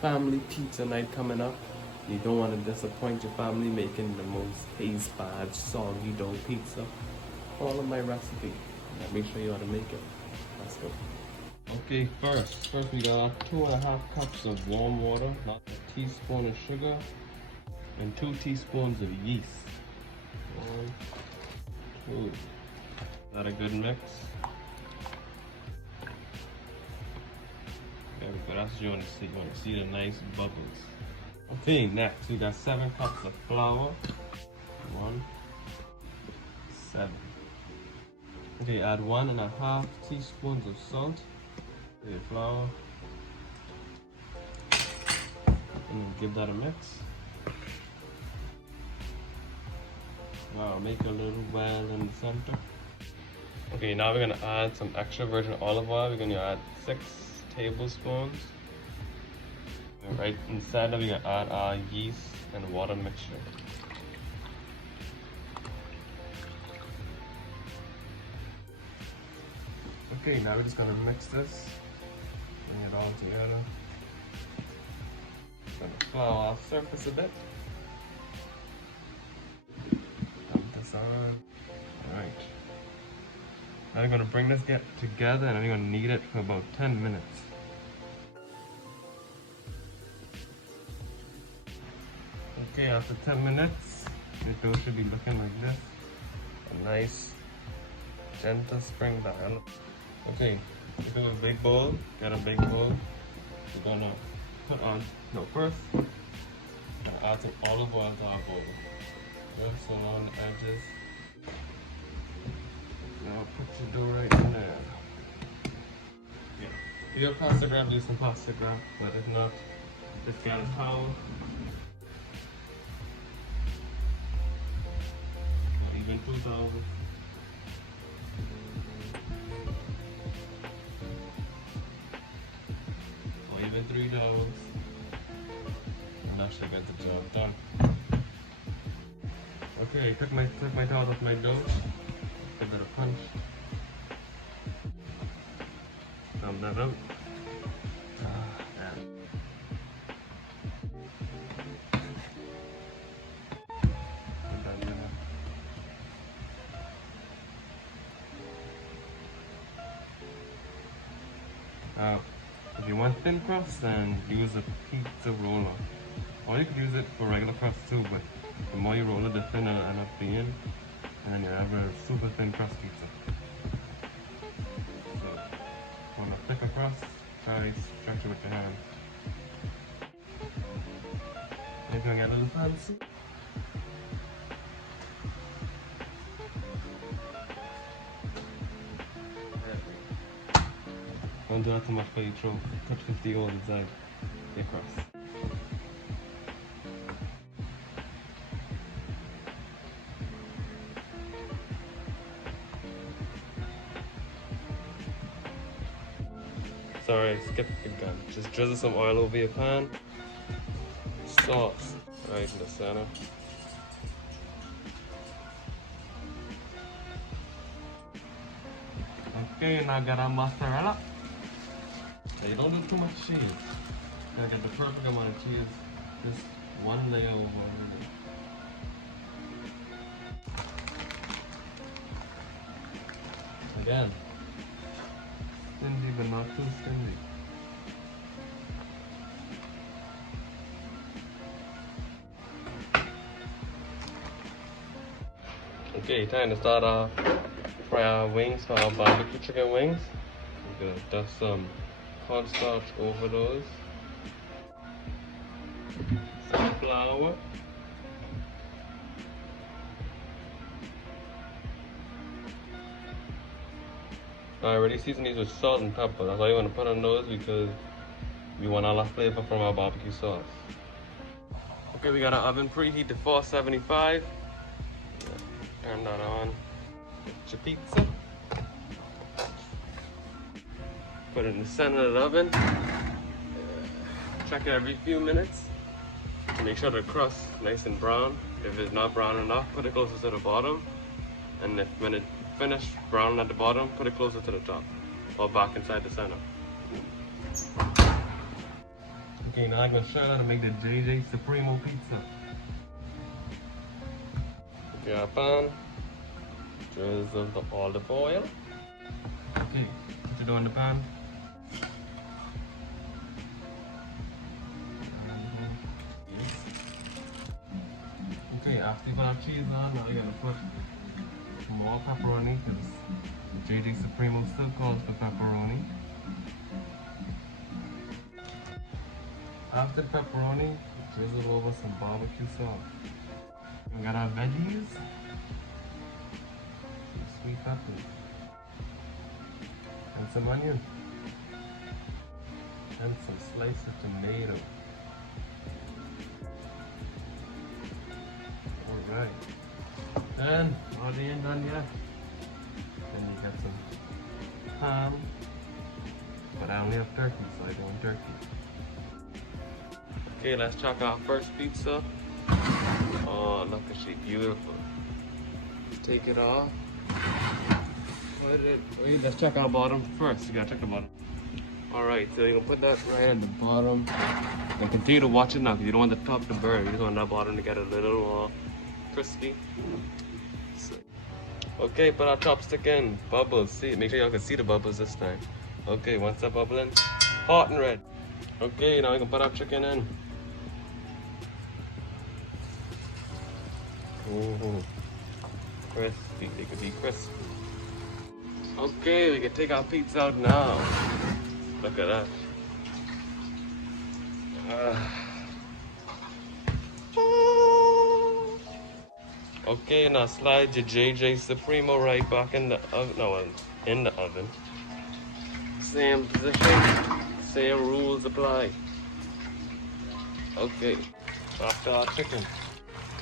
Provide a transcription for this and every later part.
family pizza night coming up. You don't want to disappoint your family making the most taste bad, soggy dough pizza. Follow my recipe. Let me show you how to make it. Let's go. Okay, first we got 2.5 cups of warm water, not a teaspoon of sugar, and 2 teaspoons of yeast. 1, 2. Got a good mix. There we go. That's what you want to see. You want to see the nice bubbles. Okay, next we got 7 cups of flour. 1, 7. Okay, add 1.5 teaspoons of salt to the flour, and then give that a mix. Now make a little well in the center. Okay, now we're gonna add some extra virgin olive oil. We're gonna add 6 tablespoons. And right inside of, we're gonna add our yeast and water mixture. Okay, now we're just gonna mix this, bring it all together. Gonna flour our surface a bit. Dump this on. Alright. Now we're gonna bring this together and we're gonna knead it for about 10 minutes. Okay, after 10 minutes, the dough should be looking like this. A nice, gentle spring dial. Okay, if you have a big bowl, get a big bowl. We're gonna put on, first, gonna add some olive oil to our bowl. Just along the edges. Now put your dough right in there. Yeah. If you have pasta grab, do some pasta grab, but if not, just get a towel. Or even 2 towels. Or even 3 towels. And that should get the job done. Okay, took my towel off my dough. Give it a punch. Dump that out. Now, if you want thin crust, then use a pizza roller. Or you could use it for regular crust too, but the more you roll it, the thinner it'll end up being. And then you have a super thin crust pizza. So, want a thicker crust, try stretch it with your hand. If you want to get a little fancy, don't do that too much because you touch 50 holes inside your crust. Sorry, I skipped the gun. Just drizzle some oil over your pan. Sauce right in the center. Okay, now got our mozzarella. Now you don't do too much cheese. Gotta get the perfect amount of cheese. Just 1 layer over another. Again, stingy but not too stingy. Okay, time to start fry our wings for our barbecue chicken wings. We're gonna dust some cornstarch over those. Some flour. I already seasoned these with salt and pepper. That's why you want to put on those, because we want all our flavor from our barbecue sauce. Okay, we got our oven preheat to 475. Turn that on. Get your pizza. Put it in the center of the oven. Check it every few minutes. Make sure the crust is nice and brown. If it's not brown enough, put it closer to the bottom. And when it finished brown at the bottom, put it closer to the top or back inside the center. Okay, now I'm gonna show you how to make the JJ Supremo pizza. Okay, our pan. Drizzle the olive oil. Okay, put it on the pan. Okay, after you put our cheese on, now you're gonna put more pepperoni because JJ Supremo still calls for pepperoni. After pepperoni, drizzle over some barbecue sauce. We got our veggies, some sweet peppers, and some onion, and some sliced tomato. Alright. And all the ain't done yet. Then you got some ham. But I only have turkey, so I want turkey. Okay, let's check our first pizza. Oh, look at she, beautiful. Take it off. Wait, let's check our bottom first. You gotta check the bottom. Alright, so you're gonna put that right at the bottom. And continue to watch it now because you don't want the top to burn. You just want that bottom to get a little more crispy. So, okay, put our chopstick in. Bubbles. See, make sure y'all can see the bubbles this time. Okay, once that bubbling, hot and red. Okay, now we can put our chicken in. Ooh, crispy. They could be crispy. Okay, we can take our pizza out now. Look at that. Okay, now slide your JJ Supremo right back in the oven. No, in the oven. Same position, same rules apply. Okay, after our chicken.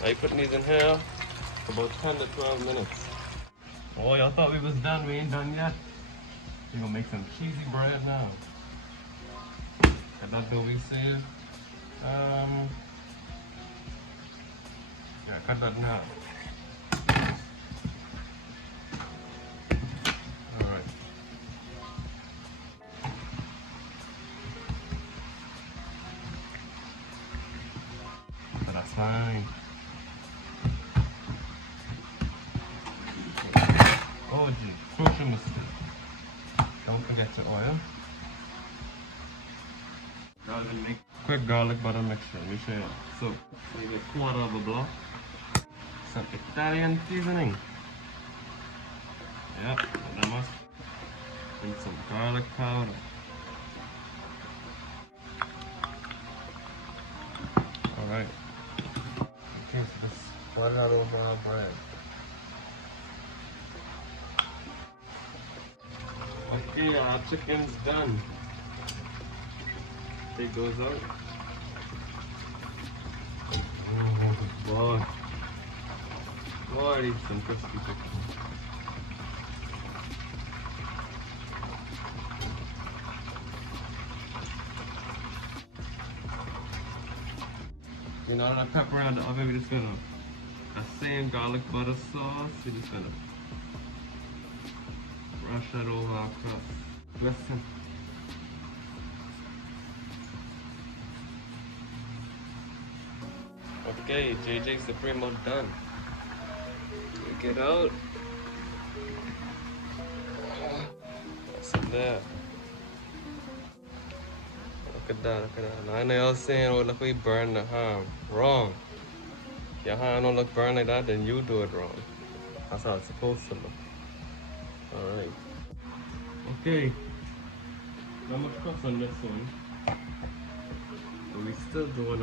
Now you're putting these in here for about 10 to 12 minutes. Oh, y'all thought we was done. We ain't done yet. We're gonna make some cheesy bread now. And that's what we say. Yeah, cut that now. Alright. So that's fine. Oh, gee, crucial mistake. Don't forget your oil. Make quick garlic butter mixture. Make sure so maybe a quarter of a block. Some Italian seasoning. Yep, that must. And some garlic powder. Alright. Okay, so just spread that over our bread. Okay, our chicken's done. Take those out. Oh boy. Boy, I need some crispy chicken. You know that pepper out the oven, we're just gonna that same garlic butter sauce, we're just gonna brush that over our crust. Listen. Okay, JJ Supremo done. Take it out. What's in there? Look at that, look at that. Now I know y'all saying, oh, look, we burned the ham. Wrong. Your hand don't look burned like that, then you do it wrong. That's how it's supposed to look. Alright. Okay. Not much crust on this one. But we still doing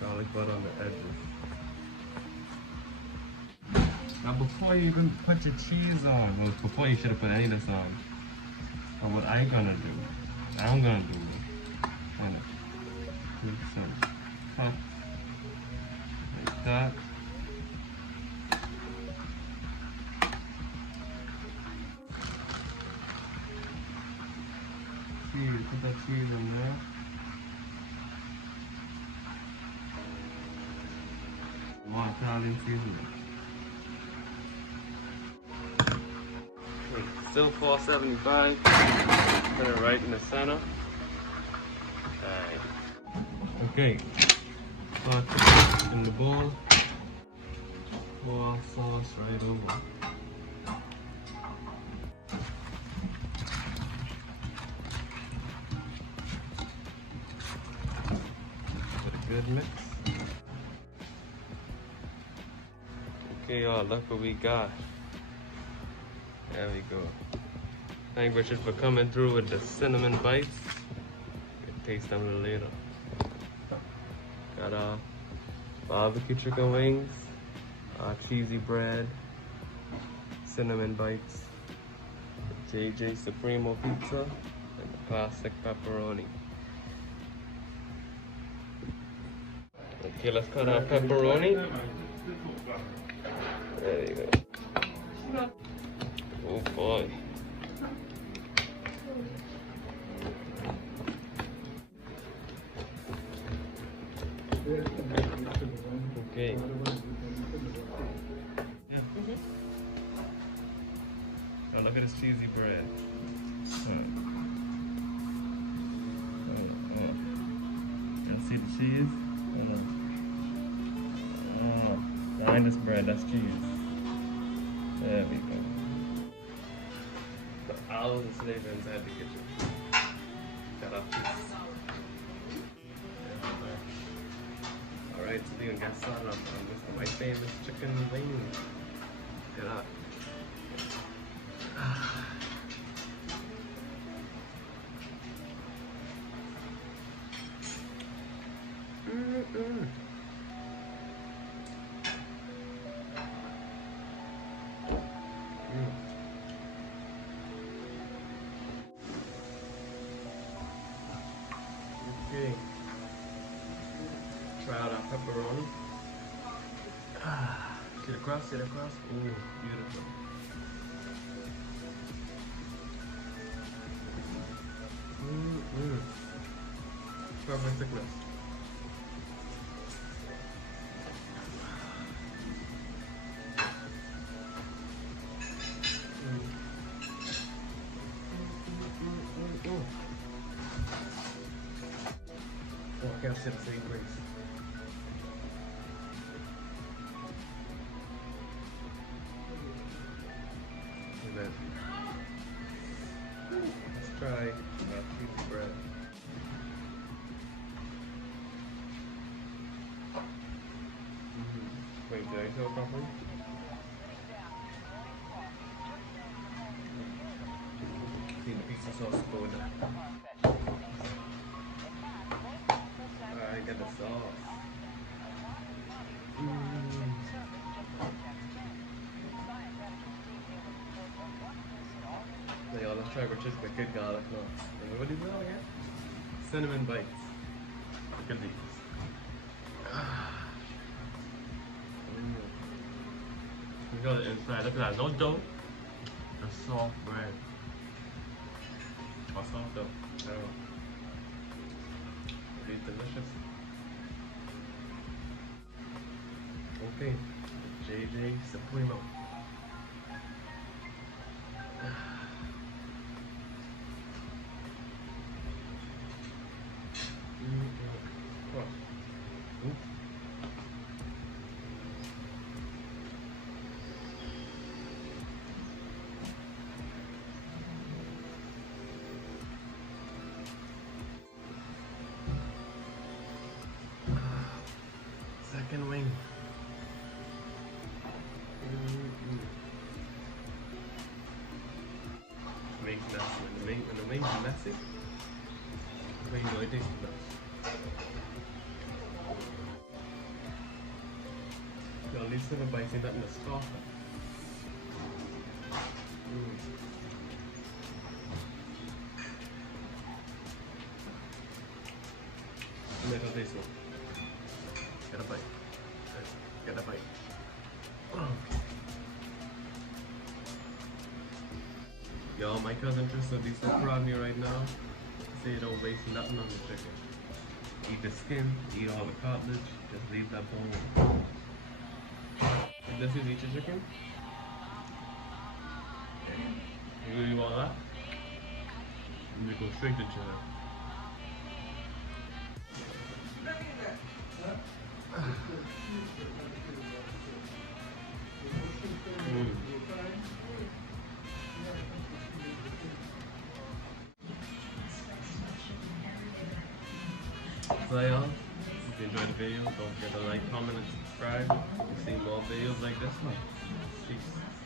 garlic butter on the edges. Now before you even put your cheese on, well before you should have put any of this on, but what I'm gonna do, I'm gonna put some cut like that. Cheese, put that cheese in there. More Italian seasoning. Still 475. Put it right in the center. Okay. Okay, put it in the bowl. Pour sauce right over. With a good mix. Okay, y'all, look what we got. There we go. Thank Richard for coming through with the cinnamon bites. We'll taste them a little later. Got barbecue chicken wings, cheesy bread, cinnamon bites, the JJ Supremo pizza, and the classic pepperoni. Okay, let's cut our pepperoni. There you go. Oh boy. Okay. Yeah. Now look at this cheesy bread. Y'all see the cheese? Behind this bread, that's cheese. There we go. The owls and slaves inside the kitchen. Got off this. Alright, so we're gonna get started on this my famous chicken wings. Get out. Okay. Try out our pepperoni. Get across, get across. Ooh, beautiful. Perfect thickness. Oh, I can't see the same grace. Amen. Let's try cheesy bread. Wait, did I show it properly? See the pizza sauce go in there. Alright, get the sauce. So y'all, let's try Richard's wicked garlic knots. What do you call again? Cinnamon bites. Look at these. You got it inside. Look at that. No dough. Just soft bread. Or soft dough. I don't know. It's delicious. Okay. JJ Supremo. Second wing. Makes messy. When the wings are messy, when you know it tastes the best. So at least cinnamon bites ain't that in the stuff. Let me taste one. Get a bite. Get a bite. Y'all, my cousin Tristan be so proud of me right now. Say don't waste nothing on the chicken. Eat the skin, eat all the cartilage, just leave that bone. If this is eat your chicken, you really want that? You go straight to channel. Bye y'all. If you enjoyed the video, don't forget to like, comment, and subscribe to see more videos like this one. Peace.